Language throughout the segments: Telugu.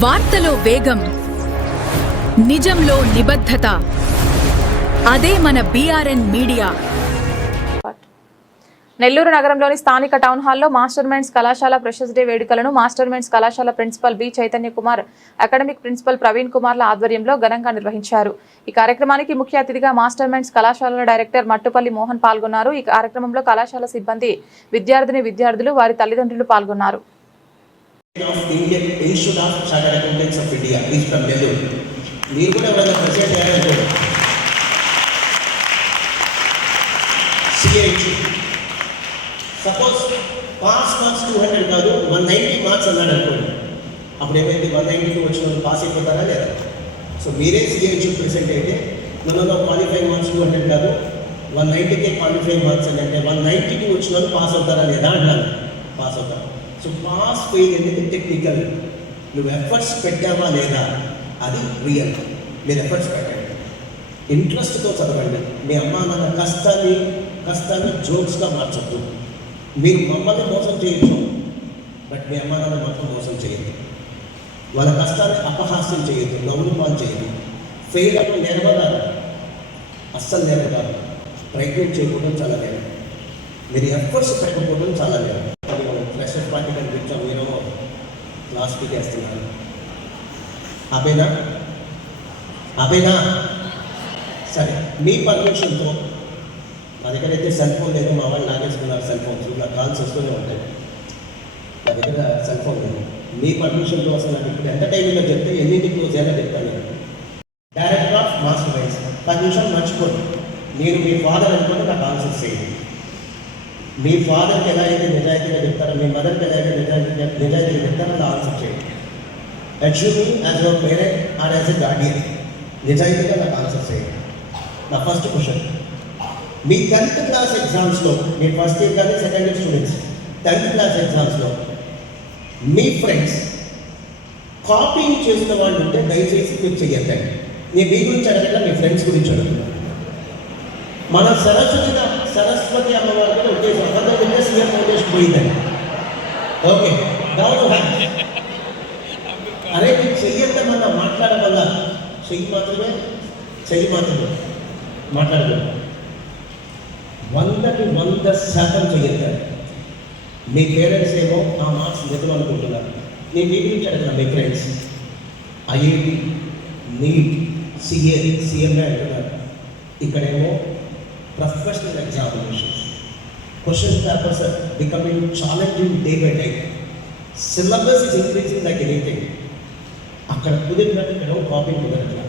వార్తలో వేగం, నిజంలో నిబద్ధత. అదే మన BRN మీడియా. నెల్లూరు నగరంలోని స్థానిక టౌన్ హాల్లో మాస్టర్ మైండ్స్ కళాశాల ఫ్రెషర్స్ డే వేడుకలను మాస్టర్ మైండ్స్ కళాశాల principal B Chaitanya Kumar, academic principal Praveen కుమార్ల ఆధ్వర్యంలో ఘనంగా నిర్వహించారు. ఈ కార్యక్రమానికి ముఖ్య అతిథిగా మాస్టర్ మైండ్స్ కళాశాల డైరెక్టర్ మట్టుపల్లి మోహన్ పాల్గొన్నారు. ఈ కార్యక్రమంలో కళాశాల సిబ్బంది, విద్యార్థులు, వారి తల్లిదండ్రులు పాల్గొన్నారు. of Indian Institute of Chartered Accountants of India is from Nellore. మీరు కూడా ఎవరైనా ప్రెసిడెంట్ అయ్యారనుకోండి. CIH సపోజ్ పాస్ మార్క్స్ 200 కాదు 190 మార్క్స్ అన్నాడు అనుకోండి. అప్పుడు ఏమైంది? 192 వచ్చిన వాళ్ళు పాస్ అయిపోతారా లేదా? సో మీరే CIH ప్రెసిడెంట్ అయితే మనలో క్వాలిఫైయింగ్ మార్క్స్ 200 కాదు 190కే క్వాలిఫైయింగ్ మార్క్స్ అంటే 192 వచ్చిన వాళ్ళు పాస్ అవుతారా లేదా అంటారు. పాస్ అవుతారు. సో పాస్ ఫెయిల్ అనేది టెక్నికల్. నువ్వు ఎఫర్ట్స్ పెట్టావా లేదా అది రియల్. మీరు ఎఫర్ట్స్ పెట్టండి, ఇంట్రెస్ట్తో చదవండి. మీ అమ్మ నాన్న కష్టాన్ని జోక్స్గా మార్చద్దు. మీరు మమ్మల్ని మోసం చేయొచ్చు, బట్ మీ అమ్మ నాన్న మాత్రం మోసం చేయద్దు. వాళ్ళ కష్టాన్ని అపహాస్యం చేయొద్దు, నవ్వులు పాలు చేయదు. ఫెయిల్ అవ్వడం నేర్వగారు, అస్సలు నేర్వగారు. ప్రయత్నం చేయకపోవడం చాలా నేరం. మీరు ఎఫర్ట్స్ పెట్టకపోవడం చాలా నేరం. ఫ్రెషర్ పార్టీ కనిపించాం, మీరు క్లాస్ పీకేస్తున్నారు. ఆపేనా సరే, మీ పర్మిషన్తో. నా దగ్గర అయితే సెల్ ఫోన్ లేదు, మా వాళ్ళు లాగేసుకున్నారు సెల్ ఫోన్స్. ఇలా కాల్స్ వస్తూనే ఉంటాయి. నా దగ్గర సెల్ ఫోన్ లేదు. మీ పర్మిషన్తో అసలు నాకు ఇప్పుడు ఎంత టైంలో చెప్తే ఎన్నింటికి క్లోజ్ అయినా చెప్తాను నేను. డైరెక్టర్ ఆఫ్ మాస్టర్ మైండ్స్ 10 నిమిషాలు మర్చిపోండి. నేను మీ ఫాదర్ అనుకుంటే నాకు ఆన్సర్ చేయండి. మీ ఫాదర్కి ఎలా అయితే నిజాయితీగా చెప్తారో, మీ మదర్కి ఎలా అయితే నిజాయితీగా చెప్తారో అలా ఆన్సర్ చేయండి. Assume me as your parent are as a Guardian. నిజాయితీగా నాకు ఆన్సర్ చేయండి. నా ఫస్ట్ క్వశ్చన్, మీ 10th క్లాస్ ఎగ్జామ్స్లో, మీ ఫస్ట్ ఇయర్ కానీ second year students 10th class ఎగ్జామ్స్లో మీ ఫ్రెండ్స్ కాపీయింగ్ చేస్తున్న వాళ్ళు ఉంటే దయచేసి మీరు చెయ్యొద్దండి. మీ గురించి అడగట్లా, మీ ఫ్రెండ్స్ గురించి అడుగుతున్నారు. మన సరస్వతి అమ్మవారి మీద ఉద్దేశం అబద్ధం ఉంటే సీఎం ఫౌండేషన్ పోయిందండి. Okay, down hand. అరే మీరు చెయ్యంటే మన మాట్లాడవల్ల చెయ్యి మాత్రమే మాట్లాడగలరు. 100కి 100% చెయ్యొద్దండి. మీ పేరెంట్స్ ఏమో ఆ మార్క్స్ నిజం అనుకుంటున్నారు. నేను మీ గురించి అడుగుతున్నా, మీ ఫ్రెండ్స్ IIT, NEET, CMA అంటున్నారు. ఇక్కడేమో professional examinations. Question papers are becoming challenging day by day. Syllabus is increasing like anything. అక్కడ కుదిరినట్టు ఇక్కడ కాపీ కుదరట్లా.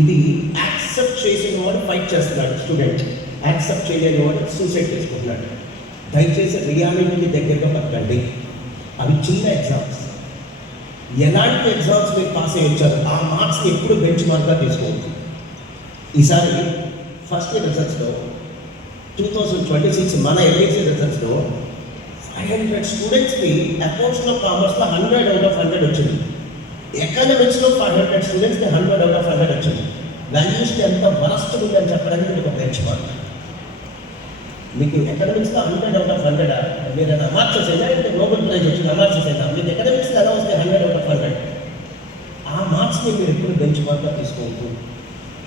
ఇది యాక్సెప్ట్ చేసిన వాడు ఫైట్ చేస్తున్నాడు స్టూడెంట్, యాక్సెప్ట్ చేయలేని వాడు సూసైడ్ చేసుకుంటున్నాడు. దయచేసి రియాలిటీకి దగ్గరగా పట్టండి. అవి చిన్న ఎగ్జామ్స్. ఎలాంటి ఎగ్జామ్స్ మీరు పాస్ అయ్యి వచ్చారు ఆ మార్క్స్ని ఎప్పుడు బెంచ్ మార్క్గా తీసుకోవచ్చు. ఈసారి ఫస్ట్ ఇయర్ రిజల్ట్స్లో 2026 మన MSc రిజల్ట్స్లో 500 స్టూడెంట్స్కి అకౌంట్స్లో కామర్స్లో 100 out of 100 వచ్చింది. ఎకనామిక్స్లో 500 స్టూడెంట్స్కి 100 out of 100 వచ్చింది. వాల్యూస్కి ఎంత వరస్ట్ ఉందని చెప్పడానికి మీకు ఒక బెంచ్ మార్క్. మీకు ఎకనామిక్స్లో 100 out of 100 మీరు అది అమార్చేసేదా, అంటే నోబెల్ ప్రైజ్ వచ్చింది అమార్చేసేదా? మీకు ఎకనామిక్స్లో ఎలా వస్తే 100 out of 100? ఆ మార్క్స్ని మీరు ఎప్పుడు బెంచ్ మార్క్గా తీసుకోవచ్చు.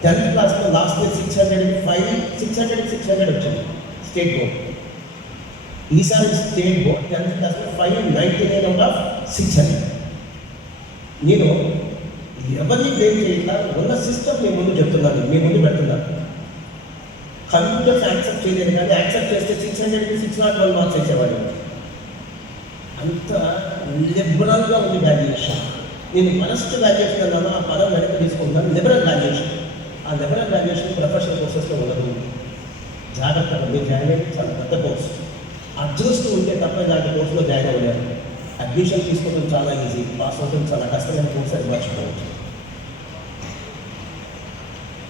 10th క్లాస్లో లాస్ట్ ఇయర్ 600 వచ్చింది స్టేట్ బోర్డ్. ఈసారి స్టేట్ బోర్డ్ 10th క్లాస్లో 599 out of 600. నేను ఎవరిని బ్లేమ్ చేయట్లా, ఉన్న సిస్టమ్ మీ ముందు చెప్తున్నాను, మీ ముందు పెడుతున్నాను. కంప్యూటర్స్ యాక్సెప్ట్ చేయలేదు, కానీ యాక్సెప్ట్ చేస్తే 600కి 601 మార్క్స్ వేసేవాడు. అంత లిబరల్గా ఉంది వాల్యుయేషన్. నేను వరస్ట్ వాల్యుయేషన్ అన్నాను, ఆ పదం వెనక్కి తీసుకుంటున్నాను. Liberal valuation. ఆ లెవెల్ వాల్యుయేషన్ ప్రొఫెషనల్ కోర్సెస్లో ఉండదు. జాగ్రత్తగా మీరు జాయిన్ అయ్యి చాలా పెద్ద కోర్స్ అడ్జస్ట్ ఉంటే తప్ప ఇలాంటి కోర్సులో జాయిన్ అవ్వలేరు. అడ్మిషన్ తీసుకోవడం చాలా ఈజీ, పాస్ అవ్వడం చాలా కష్టమైన కోర్స్ అని మర్చిపోవచ్చు.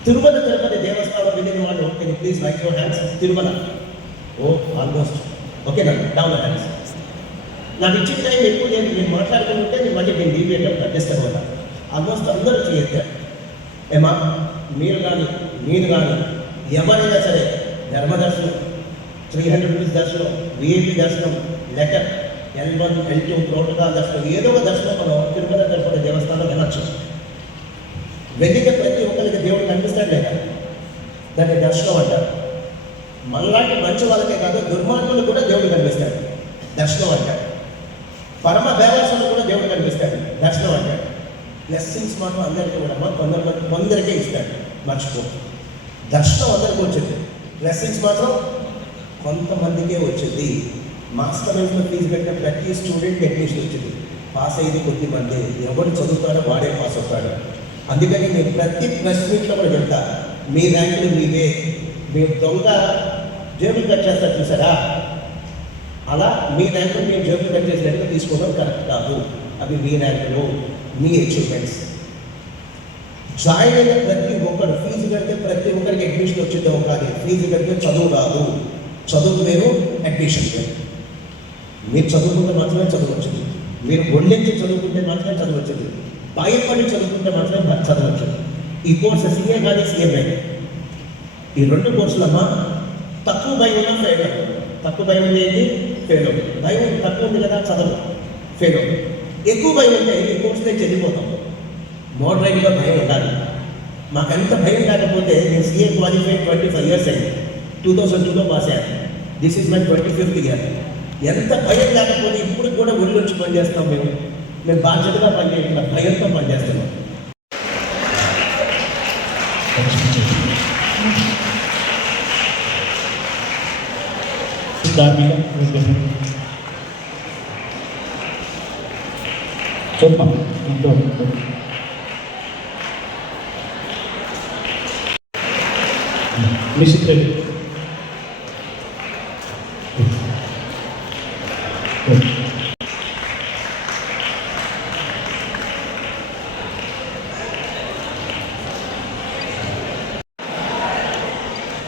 తిరుపతి దేవస్థానం వెళ్ళిన వాళ్ళు can please right your hands. Tirumala almost ఓకేనా? Down hands. నాకు ఇచ్చిన టైం ఎక్కువ నేను మాట్లాడుకుంటే నేను మళ్ళీ నేను డీవియేట్ డిస్టర్బ్ అవుతాను. ఆల్మోస్ట్ అందరూ చేయొద్దారు. ఏమా మీరు కానీ ఎవరైనా సరే ధర్మదర్శనం, 300 రూపీస్ దర్శనం, VIP దర్శనం, లెటర్, L1, L2 ప్రోటోకాల్ దర్శనం, ఏదో ఒక దర్శనం మనం తిరుమల తిరుపతి వెళ్లితే ప్రతి ఒక్కరికి దేవుడు కనిపిస్తాడు లేదా? దాన్ని దర్శనం అంటారు. మనలాంటి మంచి వాళ్ళకే కాదు, దుర్మార్గులు కూడా దేవుడు కనిపిస్తాడు, దర్శనం అంటాడు. పరమ దేవతలు కూడా దేవుడు కనిపిస్తాడు, దర్శనం అంటాడు. బ్లెస్సింగ్స్ మాత్రం అందరికీ కూడా కొందరికే ఇస్తాడు, మర్చిపో. దర్శనం అందరికీ వచ్చింది, బ్లెస్సింగ్స్ మాత్రం కొంతమందికే వచ్చింది. మాస్టర్ లైఫ్లో ఫీజు పెట్టిన ప్రతి స్టూడెంట్ అడ్మిషన్ వచ్చింది. పాస్ అయ్యేది కొద్దిమంది, ఎవరు చదువుతాడో వాడే పాస్ అవుతాడు. అందుకని నేను ప్రతి ప్రెస్ మీట్లో కూడా చెప్తా, మీ ర్యాంకులు మీవే. మీరు దొంగ జేబులు కట్ చేస్తారు చూసారా, అలా మీ ర్యాంకులు మేము జేబులు కట్ చేసినట్టుగా తీసుకోవడం కరెక్ట్ కాదు. అవి మీ ర్యాంకులు, మీ అచీవ్మెంట్స్. జాయిన్ అయిన ప్రతి ఒక్కరు ఫీజు కడితే ప్రతి ఒక్కరికి అడ్మిషన్ వచ్చిందో కాదు. ఫీజు కడితే చదువు రాదు, చదువు వేరు, అడ్మిషన్ వేరు. మీరు చదువుకుంటే మాత్రమే చదువు వచ్చింది, మీరు ఒళ్ళెంచి చదువుకుంటే మాత్రమే చదువు వచ్చింది, భయపడి చదువుకుంటే మాత్రమే చదువు వచ్చింది. ఈ కోర్సు సీఏ కానీ సీఎం కానీ ఈ రెండు కోర్సులమ్మా తక్కువ భయం ఉన్నా ఫెయిల్ అవుతుంది. తక్కువ భయం ఏంటి? ఫెయిల్ అవుతుంది. భయం తక్కువ ఉంది కదా, చదువు ఫెయిల్ అవుతుంది. ఎక్కువ భయం ఉంటే ఈ కోర్సులో చెల్లిపోతాం. మోడరేట్గా భయం ఉండాలి. మాకంత భయం లేకపోతే నేను సీఏ క్వాలిఫై 25 years అయింది, 2002లో పాస్ అయ్యాను. This is my 25th year. ఎంత భయం లేకపోతే ఇప్పుడు కూడా ఒళ్ళు వచ్చి పనిచేస్తాం. మేము బాధ్యతగా పనిచేయకుండా భయంతో పనిచేస్తున్నాం.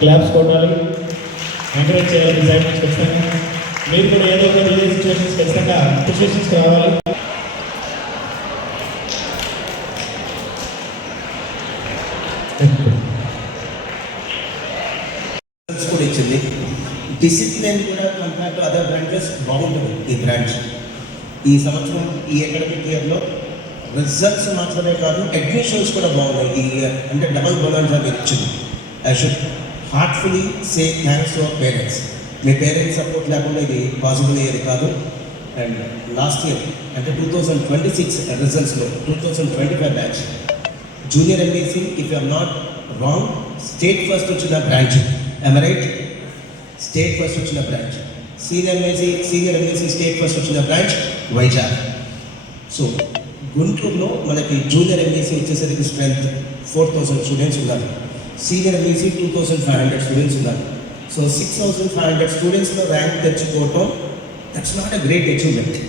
క్లాప్స్ కొట్టాలి, ఎంకరేజ్ చేయాలి. డిజైన్స్ ఖచ్చితంగా మీరు కూడా ఏదో ఒక రిలీజ్ సిచ్యువేషన్స్ ఖచ్చితంగా సిచ్యువేషన్స్కి రావాలి. కూడా ఇచ్చింది. డిసిప్లిన్ కూడా కంపేర్ టు అదర్ బ్రాంచెస్ బాగుంటుంది. ఈ బ్రాంచ్ ఈ సంవత్సరం ఈ అకాడమిక్ ఇయర్లో రిజల్ట్స్ మాత్రమే కాదు, అడ్మిషన్స్ కూడా బాగున్నాయి ఈ ఇయర్. అంటే డబల్ బోనస్ ఇచ్చింది. I should heartfully say thanks to our parents. Me parents support లేకుండా ఇది పాసిబుల్ అయ్యేది కాదు. అండ్ లాస్ట్ ఇయర్ అంటే 2026 రిజల్ట్స్లో 2025 batch junior MBC, if you are not wrong, state first వచ్చిన branch. am I right? State first వచ్చిన branch. Senior MBC state first వచ్చిన బ్రాంచ్ వైజాగ్. సో గుంటూరులో మనకి జూనియర్ ఎంబీసీ వచ్చేసరికి స్ట్రెంత్ 4000 స్టూడెంట్స్ ఉన్నారు. సీనియర్ ఎంబీసీ 2500 స్టూడెంట్స్ ఉన్నారు. సో 6500 స్టూడెంట్స్లో ర్యాంక్ తెచ్చుకోవటం, that's not a great achievement.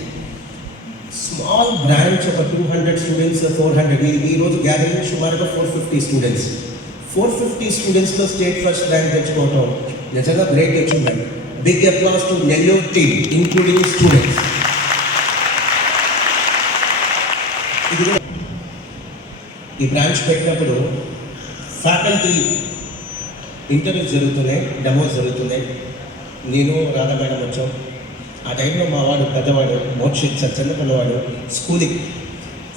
Small branch ఒక 200 స్టూడెంట్స్ 400, ఈ రోజు గ్యాదరింగ్ సుమారుగా 450 స్టూడెంట్స్. 450 స్టూడెంట్స్లో స్టేట్ ఫస్ట్ ర్యాంక్ తెచ్చుకోవటం నిజంగా great achievement. Big applause to Nellore team including students. ఈ బ్రాంచ్ పెట్టినప్పుడు ఫ్యాకల్టీ ఇంటర్వ్యూస్ జరుగుతున్నాయి, డెమోస్ జరుగుతున్నాయి. నేను రాధా మేడం వచ్చాం. ఆ టైంలో మా వాడు పెద్దవాడు మోక్షిత్ సార్ చిన్నపిల్లవాడు స్కూలింగ్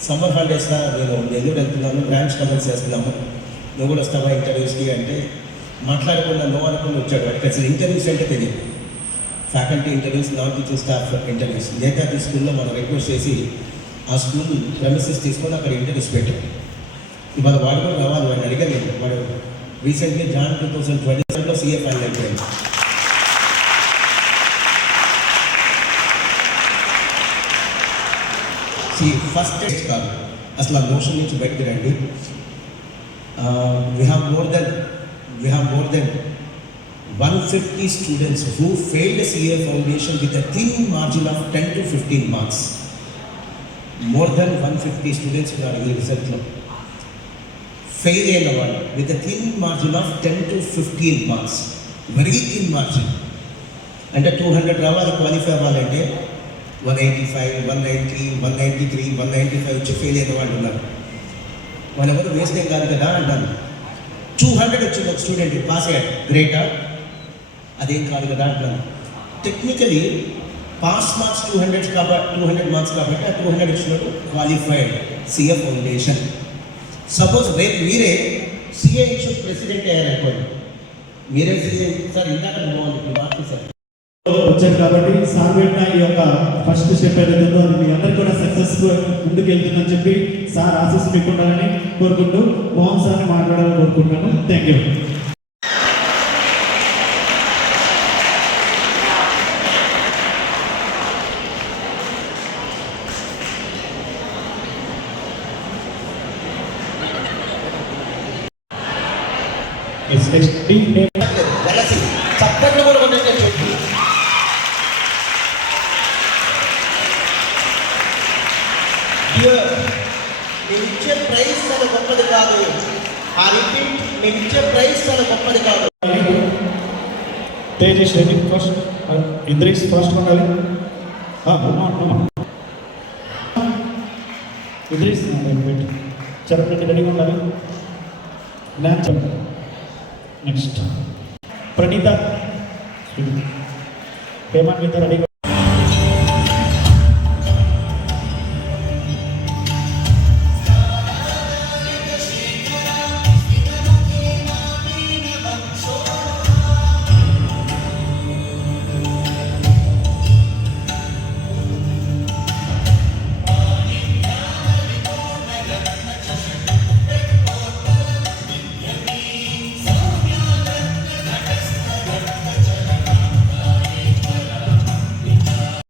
సమ్మర్ హాలిడేస్గా నేను నెల్లూరు వెళ్తున్నాను, బ్రాంచ్ కవర్ చేస్తున్నాము, నువ్వు కూడా వస్తావా ఇంటర్వ్యూస్కి అంటే మాట్లాడకుండా నో అనుకుని వచ్చాడు. వాడికి అసలు ఇంటర్వ్యూస్ అంటే తెలియదు. Faculty interviews, non teaching staff interviews. Netaji స్కూల్లో మనం రిక్వెస్ట్ చేసి ఆ స్కూల్ ప్రెమిసెస్ తీసుకొని అక్కడ ఇంటర్వ్యూస్ పెట్టాం. ఇవాళ వాడు కూడా రావాలి, వాడిని అడిగాను. వాడు రీసెంట్లీ జాన్ 2027లో సీఏ ఫైనల్ అయిపోయింది. ఫస్ట్ టెస్ట్ కాదు, అసలు ఆ మోషన్ నుంచి బయటకు రండి. we have more than 150 students who failed a CA foundation with a thin margin of 10 to 15 marks. More than 150 students are in result lo fail అయిన వాళ్ళు with a thin margin of 10 to 15 marks. Very thin margin. అంటే 200 రావాలి, క్వాలిఫై అవ్వాలంటే 185, 190, 193, 195 వచ్చి ఫెయిల్ అయిన వాళ్ళు ఉన్నారు. వాళ్ళెవరు వేస్ట్ ఏం కాదు కదా అంటాను. 200 వచ్చింది ఒక స్టూడెంట్, పాస్ అయ్యాడు, గ్రేటా? అదేం కాదు కదా అంటాను. టెక్నికలీ పాస్ మార్క్స్ 200 మార్క్స్ కాబట్టి ఆ 200 వచ్చినట్టు క్వాలిఫైడ్ CA ఫౌండేషన్. సపోజ్ రేపు మీరే సిఏ ఇన్స్టిట్యూట్ ప్రెసిడెంట్ అయ్యారనుకోండి, మీరే సిఏ సార్ ఇందాక బాగుంది మార్చి సార్ వచ్చారు కాబట్టి సార్ పెట్టిన ఈ యొక్క ఫస్ట్ స్టెప్ ఏదైతే ఉందో అది మీ అందరికీ కూడా సక్సెస్ఫుల్ ముందుకు వెళ్తుందని చెప్పి సార్ ఆశీస్సు మీకు ఉండాలని కోరుకుంటూ మోహన్ సార్ని మాట్లాడాలని కోరుకుంటున్నాను. Thank you. వెలసి చప్పట్లు కూడా ఉన్నట్టే చెప్పు. మేము ఇచ్చే ప్రైజ్ చాలా గొప్పది కాదు. ఆ రిపీట్, మేము ఇచ్చే ప్రైజ్ చాలా గొప్పది కాదు. Tej is ready first, interest first ఉండాలి. ఇంద్రీస్ చరణ్ రెడీగా ఉండాలి. నెక్స్ట్ ప్రణీత హేమంత్ రెడీగా